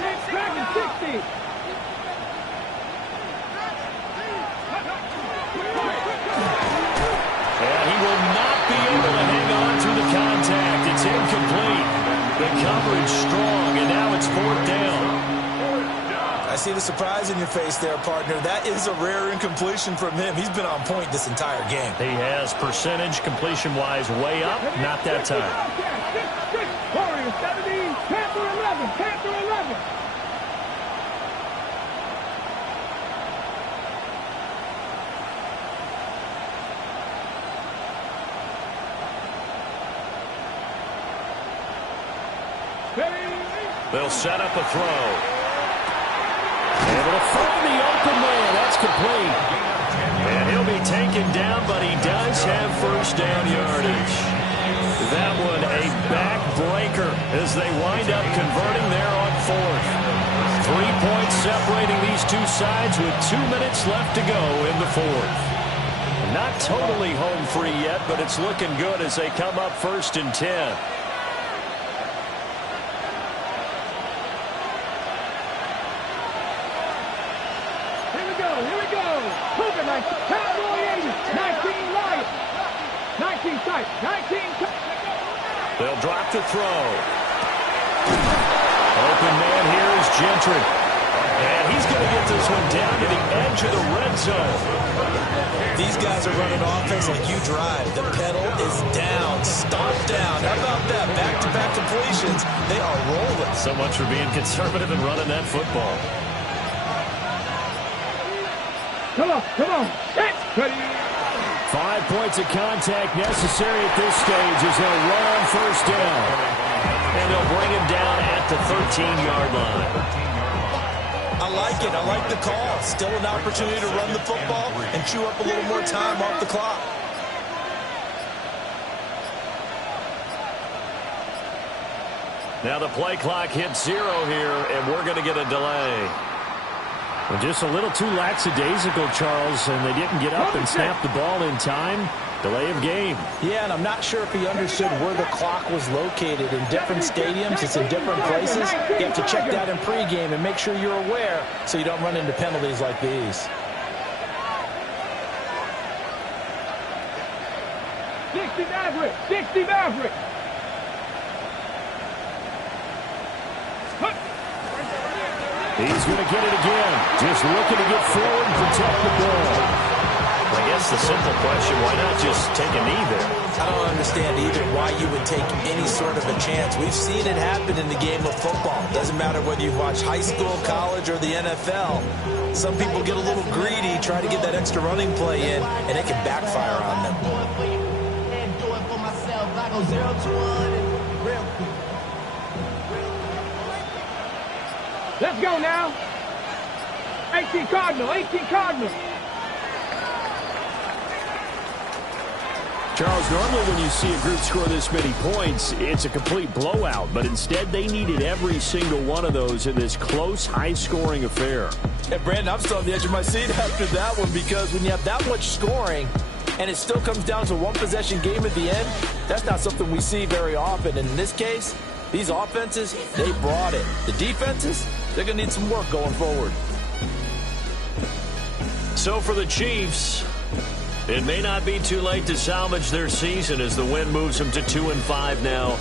And he will not be able to hang on to the contact. It's incomplete. The coverage strong, and now it's 4th down. I see the surprise in your face there, partner. That is a rare incompletion from him. He's been on point this entire game. He has percentage completion-wise way up. Not that time. Warriors 17, Panther 11, Panther 11. They'll set up a throw. Able to find the open man. That's complete. And he'll be taken down, but he does have 1st down yardage. That one a backbreaker as they wind up converting there on 4th. 3 points separating these two sides with 2 minutes left to go in the 4th. Not totally home free yet, but it's looking good as they come up 1st and 10. They'll drop the throw. Open man here is Gentry. And he's going to get this one down to the edge of the red zone. These guys are running offense like you drive. The pedal is down, stomped down. How about that? Back-to-back completions. They are rolling. So much for being conservative and running that football. Come on, come on. Ready. 5 points of contact necessary at this stage as they'll run on 1st down. And they'll bring him down at the 13-yard line. I like it. I like the call. Still an opportunity to run the football and chew up a little more time off the clock. Now the play clock hits 0 here, and we're going to get a delay. Well, just a little too lackadaisical, Charles, and they didn't get up and snap the ball in time. Delay of game. Yeah, and I'm not sure if he understood where the clock was located. In different stadiums, it's in different places. You have to check that in pregame and make sure you're aware so you don't run into penalties like these. 60 Maverick, 60 Maverick. He's going to get it again. Just looking to get forward and protect the ball. I guess the simple question, why not just take a knee there? I don't understand either why you would take any sort of a chance. We've seen it happen in the game of football. Doesn't matter whether you've watched high school, college, or the NFL. Some people get a little greedy, try to get that extra running play in, and it can backfire on them. No 0 to 100 real quick. Let's go now. 18 Cardinal, 18 Cardinal. Charles, normally when you see a group score this many points, it's a complete blowout. But instead, they needed every single one of those in this close, high-scoring affair. And, Brandon, I'm still on the edge of my seat after that one because when you have that much scoring and it still comes down to one-possession game at the end, that's not something we see very often. And in this case, these offenses, they brought it. The defenses, they're going to need some work going forward. So for the Chiefs, it may not be too late to salvage their season as the win moves them to 2-5 now.